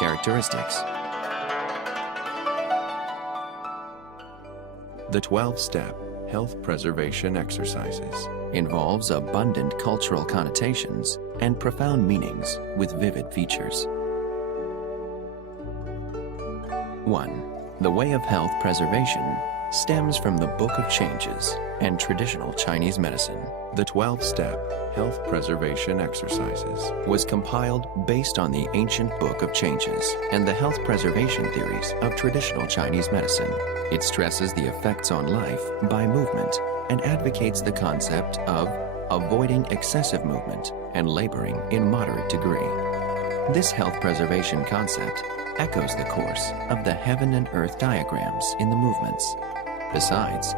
characteristics. The 12-step health preservation exercises involves abundant cultural connotations and profound meanings with vivid features. 1. The way of health preservation stems from the Book of Changes and traditional Chinese medicine. The 12-step health preservation exercises was compiled based on the ancient Book of Changes and the health preservation theories of traditional Chinese medicine. It stresses the effects on life by movement and advocates the concept of avoiding excessive movement and laboring in moderate degree. This health preservation concept echoes the course of the heaven and earth diagrams in the movements. Besides,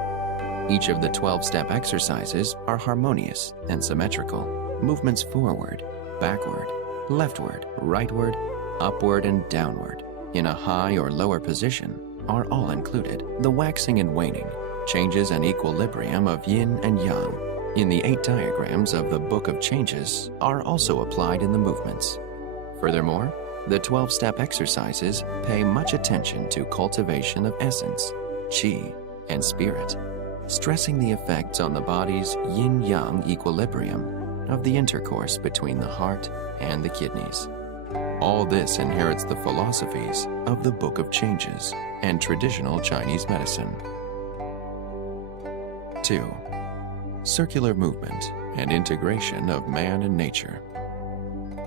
each of the 12-step exercises are harmonious and symmetrical. Movements forward, backward, leftward, rightward, upward, and downward in a high or lower position are all included. The waxing and waning, changes and equilibrium of yin and yang in the 8 diagrams of the Book of Changes are also applied in the movements. Furthermore, the 12-step exercises pay much attention to cultivation of essence, qi, and spirit, stressing the effects on the body's yin-yang equilibrium of the intercourse between the heart and the kidneys. All this inherits the philosophies of the Book of Changes and traditional Chinese medicine. 2. Circular movement and integration of man and nature.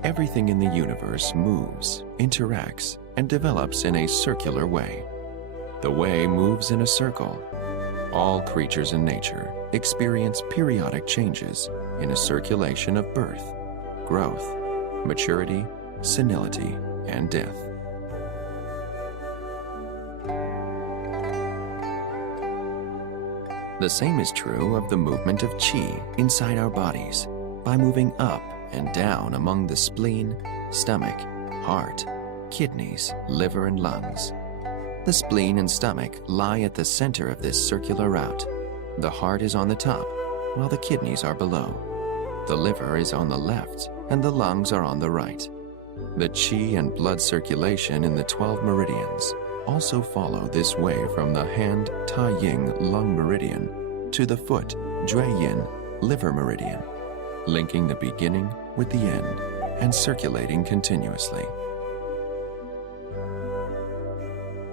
Everything in the universe moves, interacts, and develops in a circular way. The way moves in a circle. All creatures in nature experience periodic changes in a circulation of birth, growth, maturity, senility, and death. The same is true of the movement of qi inside our bodies by moving up and down among the spleen, stomach, heart, kidneys, liver, and lungs. The spleen and stomach lie at the center of this circular route. The heart is on the top, while the kidneys are below. The liver is on the left, and the lungs are on the right. The qi and blood circulation in the 12 meridians also follow this way from the hand Ta-Ying lung meridian to the foot Jue-Yin liver meridian, linking the beginning with the end and circulating continuously.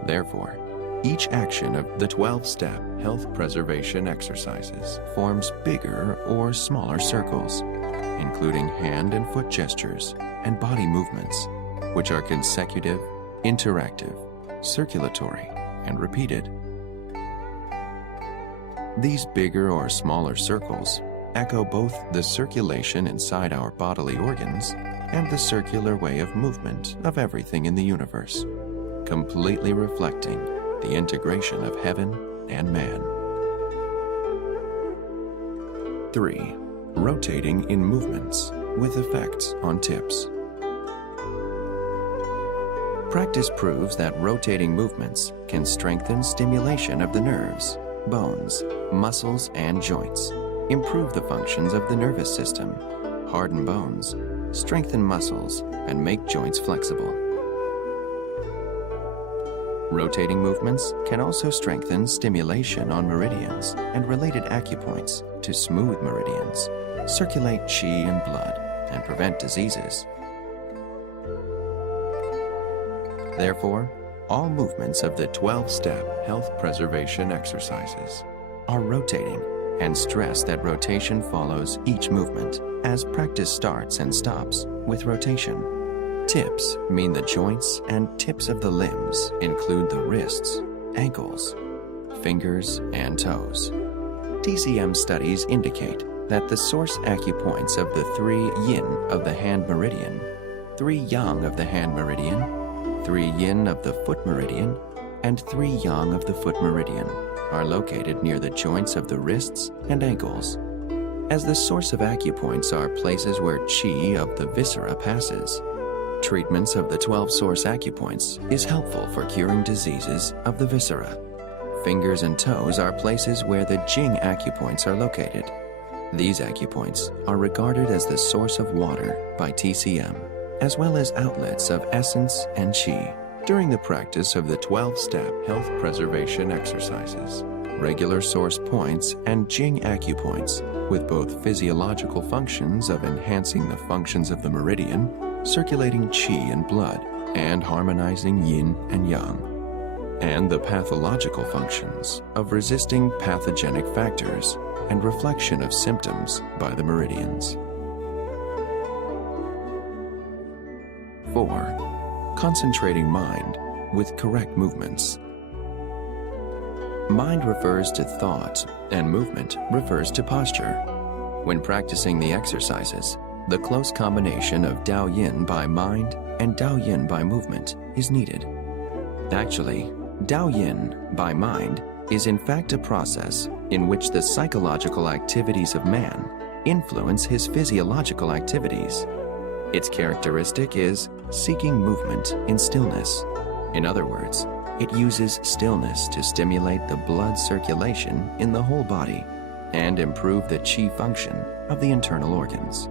Therefore, each action of the 12-step health preservation exercises forms bigger or smaller circles, including hand and foot gestures and body movements, which are consecutive, interactive, circulatory, and repeated. These bigger or smaller circles echo both the circulation inside our bodily organs and the circular way of movement of everything in the universe, completely reflecting the integration of heaven and man. 3. Rotating in movements with effects on tips. Practice proves that rotating movements can strengthen stimulation of the nerves, bones, muscles, and joints, improve the functions of the nervous system, harden bones, strengthen muscles, and make joints flexible. Rotating movements can also strengthen stimulation on meridians and related acupoints to smooth meridians, circulate qi and blood, and prevent diseases. Therefore, all movements of the 12-step health preservation exercises are rotating, and stress that rotation follows each movement as practice starts and stops with rotation. Tips mean the joints and tips of the limbs include the wrists, ankles, fingers, and toes. TCM studies indicate that the source acupoints of the 3 yin of the hand meridian, 3 yang of the hand meridian, 3 yin of the foot meridian, and 3 yang of the foot meridian are located near the joints of the wrists and ankles. As the source of acupoints are places where qi of the viscera passes, treatments of the 12 source acupoints is helpful for curing diseases of the viscera. Fingers and toes are places where the Jing acupoints are located. These acupoints are regarded as the source of water by TCM. as well as outlets of essence and qi. During the practice of the 12-step health preservation exercises, regular source points and Jing acupoints with both physiological functions of enhancing the functions of the meridian, circulating qi and blood, and harmonizing yin and yang, and the pathological functions of resisting pathogenic factors and reflection of symptoms by the meridians. 4. Concentrating mind with correct movements. Mind refers to thought, and movement refers to posture. When practicing the exercises, the close combination of Dao Yin by mind and Dao Yin by movement is needed. Actually, Dao Yin by mind is in fact a process in which the psychological activities of man influence his physiological activities. Its characteristic is seeking movement in stillness. In other words, it uses stillness to stimulate the blood circulation in the whole body and improve the qi function of the internal organs.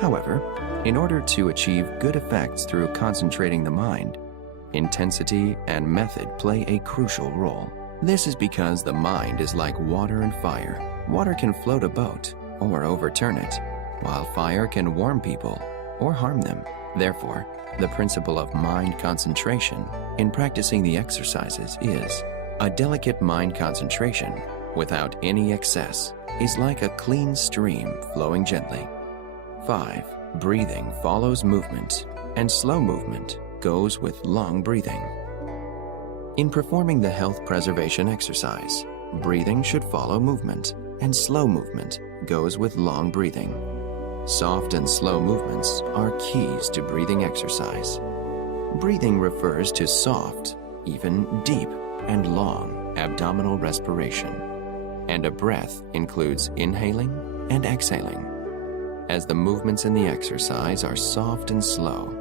However, in order to achieve good effects through concentrating the mind, intensity and method play a crucial role. This is because the mind is like water and fire. Water can float a boat or overturn it, while fire can warm people or harm them. Therefore, the principle of mind concentration in practicing the exercises is a delicate mind concentration without any excess is like a clean stream flowing gently. 5. Breathing follows movement, and slow movement goes with long breathing. In performing the health preservation exercise, breathing should follow movement, and slow movement goes with long breathing. Soft and slow movements are keys to breathing exercise. Breathing refers to soft, even deep, and long abdominal respiration, and a breath includes inhaling and exhaling. As the movements in the exercise are soft and slow,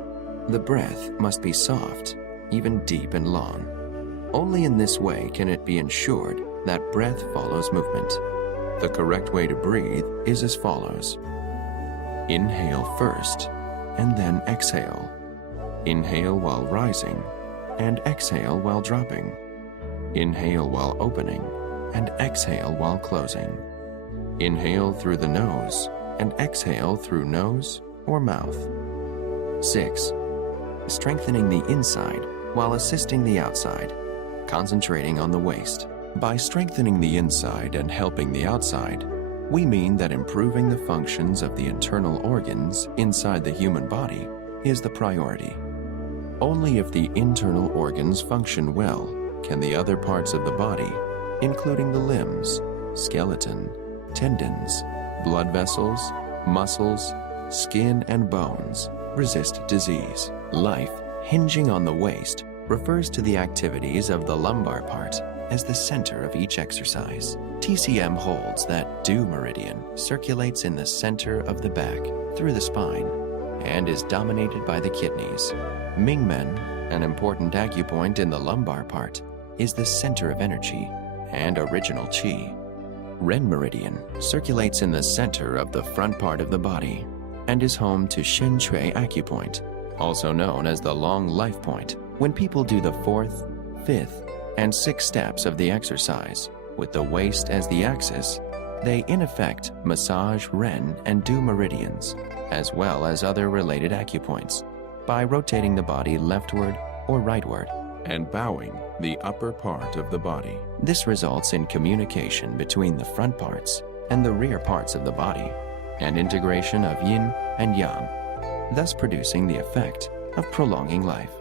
the breath must be soft, even deep and long. Only in this way can it be ensured that breath follows movement. The correct way to breathe is as follows. Inhale first, and then exhale. Inhale while rising, and exhale while dropping. Inhale while opening, and exhale while closing. Inhale through the nose, and exhale through nose or mouth. 6. Strengthening the inside while assisting the outside, concentrating on the waist. By strengthening the inside and helping the outside, we mean that improving the functions of the internal organs inside the human body is the priority. Only if the internal organs function well can the other parts of the body, including the limbs, skeleton, tendons, blood vessels, muscles, skin, and bones, resist disease. Life hinging on the waist refers to the activities of the lumbar part as the center of each exercise. TCM holds that Du meridian circulates in the center of the back through the spine and is dominated by the kidneys. Mingmen, an important acupoint in the lumbar part, is the center of energy and original qi. Ren meridian circulates in the center of the front part of the body and is home to Shen Chui acupoint, also known as the long life point. When people do the 4th, 5th, and 6th steps of the exercise with the waist as the axis, they in effect massage Ren and Du meridians, as well as other related acupoints, by rotating the body leftward or rightward and bowing the upper part of the body. This results in communication between the front parts and the rear parts of the body, and integration of yin and yang, thus producing the effect of prolonging life.